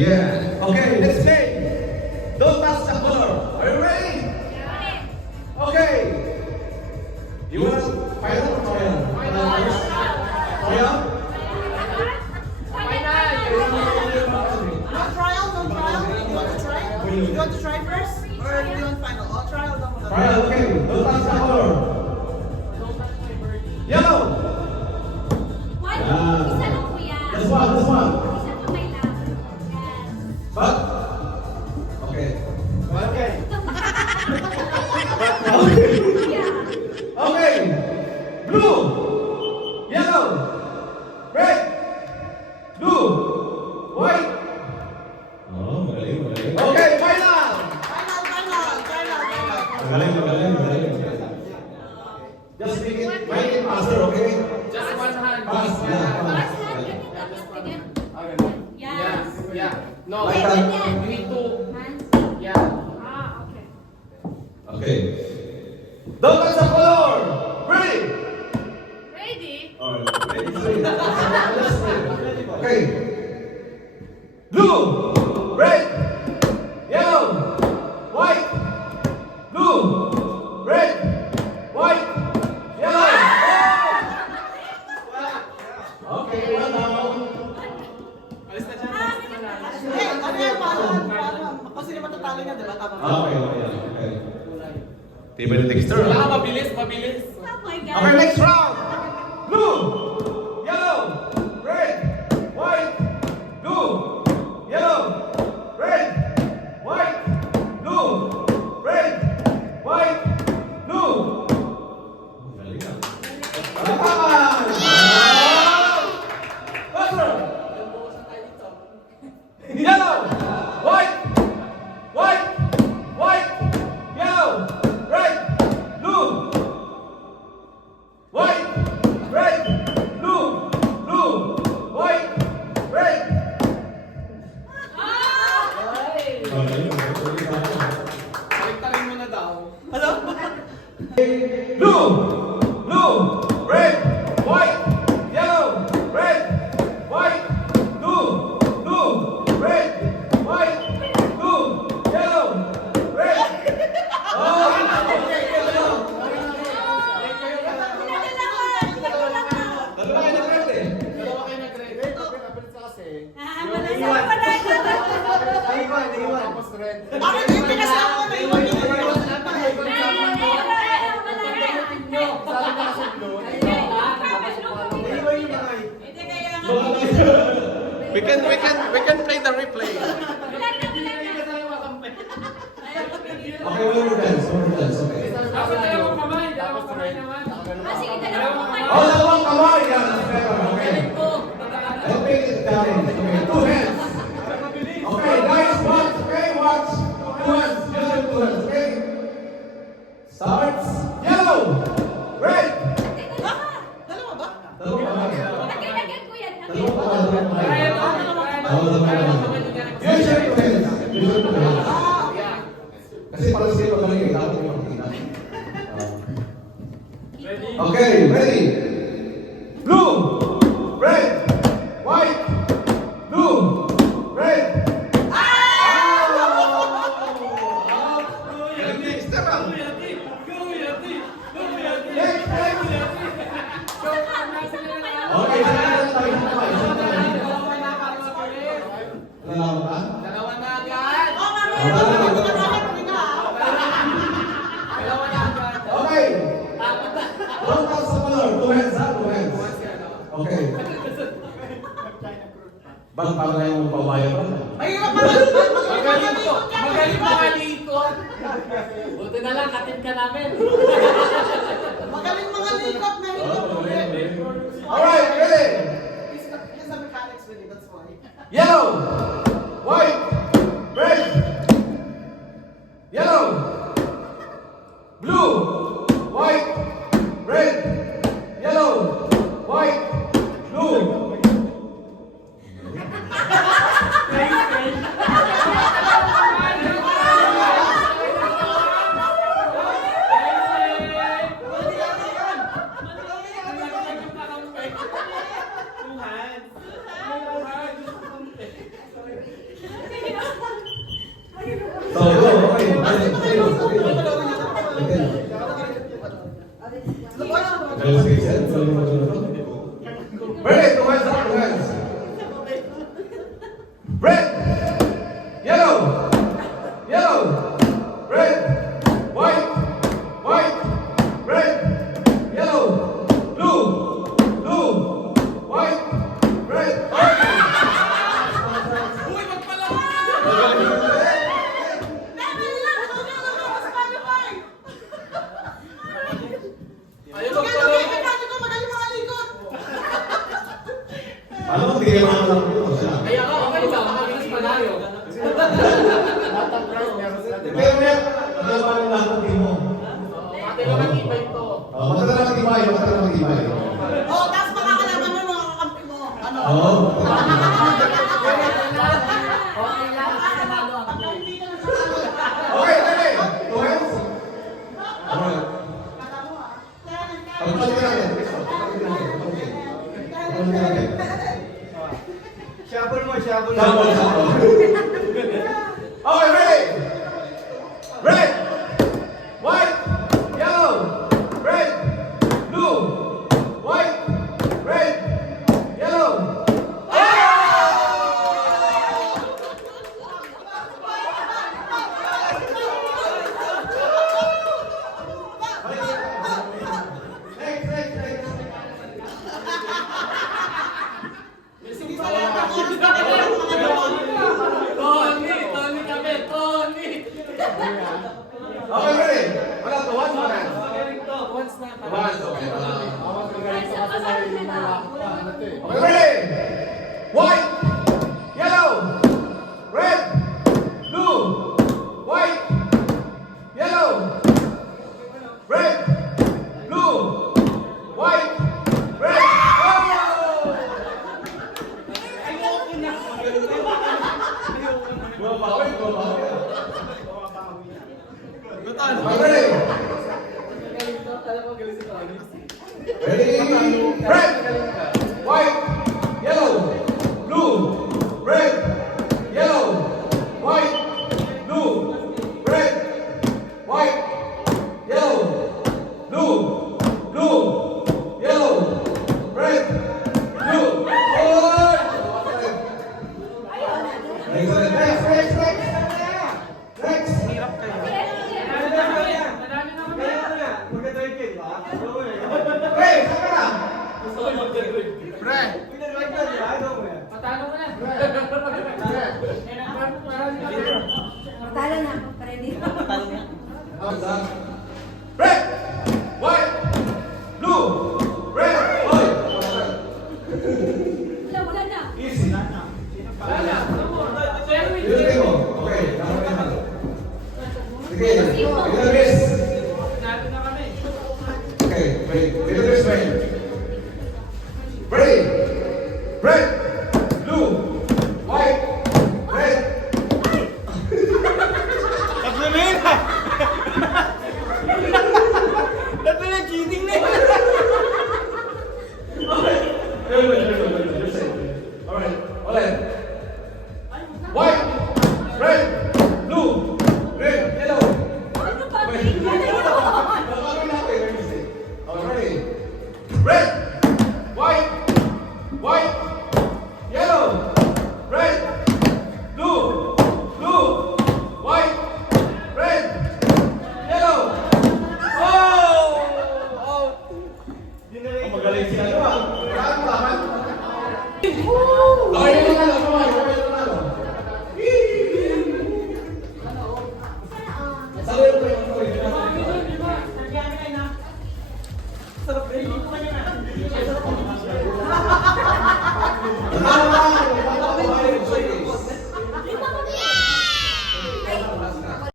Yeah. Okay, let's play. Don't touch the color. Are you ready? Yeah. Okay. You want final or trial? Trial? No trial, no trial. You want to try? You want to try first? Or do you want final? Oh, trial daw muna. Trial, okay. Don't touch the color. Yellow. One, Yeah. isa lang po yan. This one, this one. Isa po may lang. Yes. But, okay. Okay. Yeah. Okay. Blue. Yellow. Red. Blue. White. Oh, magaling, magaling. Okay, final. Final. Magaling, magaling, magaling. Just make it faster, okay? Just one hand. Fast, yeah, Fast fast. hand, ganyan, tapos ganyan. Yes. Yeah. No. Like that. You need to. Hands. Yeah. Ah, okay. Okay. Don't touch the color. Ready? Ready? Okay. Blue, red, yellow, white. Blue, red, white, yellow. Okay, one down. Alis na dyan. Hey, ano yan? Paano? Kasi naman tatalo niya, diba? Tama. Okay, okay. Table texture. Wala ka, mabilis, mabilis. Oh my God. Okay, next round. Blue, yellow, red, white, blue, yellow, red, white, blue, red, white, blue. Galing ah. Faster. Yellow, white, white, white, yellow, red, blue. White, red, blue, blue, white, red. Baliktarin mo na daw. Blue, blue, red, white, yellow, red, white, blue, blue, red, white, blue, yellow, red. Oh, okay, yellow. Dalawa kayo nag-red eh. Dalawa kayo nag-red. Ah, wala sa wala. Tapos red. Bakit yung pinasama ko na iwan niya? Sabi ka kasi blue. Hindi kaya We can play the replay. Okay, one more dance, okay. Tapos dalawang kamay. Dalawang kamay naman. Oh, dalawang kamay. Yeah, that's better, okay. Let's make it challenge. Okay, two hands. Okay, guys, watch, okay, watch. Two hands, just your two hands, okay? Starts. Yellow, red. Dalawa ba? Dalawang kamay. Lagyan ko yan. Dalawang kamay, dalawang kamay. Oh, dalawang kamay. Use your two hands. Use your two hands. Kasi para sa'yo magaling eh, dapat yung makikita. Okay, ready? Blue, red, white, blue, red. Step up. Okay, tayo. Dalawa ba? Dalawa na agad. Oo, mamaya. Dalawa na agad. Okay. Don't touch the color. Two hands up, two hands. Okay. Bang para na yung pabaya pa? Mahirap pala. Magaling makalikot. Buti na lang, katid ka namin. Magaling mga likot. Mahirap. Alright, ready? He's a mechanics really, that's why. Yellow, white, red, yellow, blue, white, red, yellow, white, blue. So, go. Okay. Ready? Two hands up, two hands. Red, yellow, yellow, red, white, white, red, yellow, blue, blue, white, red, white. Uy, magpala! Ayaw magpala! Alam mo, hindi ka makakalaman ko siya. Kaya ka, okay lang. Mabilis panalo. Pero may nagpapalan lang ang team mo. Ate lang ang ibay to. Matagal ang tibay, matagal ang tibay. Oh, tapos makakalaman mo mga kakampi mo. Ano? Oo. Okay lang, panalo ako. Okay, ready? Two hands. Alright. Pagpalik ka natin. Pagpalik ka natin. Shuffle mo, shuffle mo. Shuffle, shuffle. Okay, ready? Red, white, yellow, red, blue, white, red, yellow. Next, next, next. Tony! Tony kami! Tony! Okay, ready? Wala to, one, two hands. Once na. One, okay. Ay, sa kasama nila. Okay, ready? White, yellow, red, blue, white, yellow, red, blue, white, red. Okay, ready? Ready? Red, white, yellow, blue, red, yellow, white, blue, red, white, yellow, blue, blue, yellow, red, blue. Forward. Next, next, next, next. Next. Okay, saan ka na? Patalo ka na. Tala na ako, ready? Red, white, blue, red, white. Wala na. Easy. Wala. Sandwich. Yun mo. Okay, tama na. Sige, Ilabis. Sinabi na kami. Okay, wait. Ilabis, wait. Ready? Red, blue, white, red. Tatlo na yun ah! Tatlo na, cheating na yun! Alright, ulit. White, red, blue, red, yellow. Ano ba? Wait. Tingnan na yun. Babawi natin, let me see. Okay, ready? Red, white, white, yellow, red, blue, blue, white, red, yellow. Oh! Magaling si ano?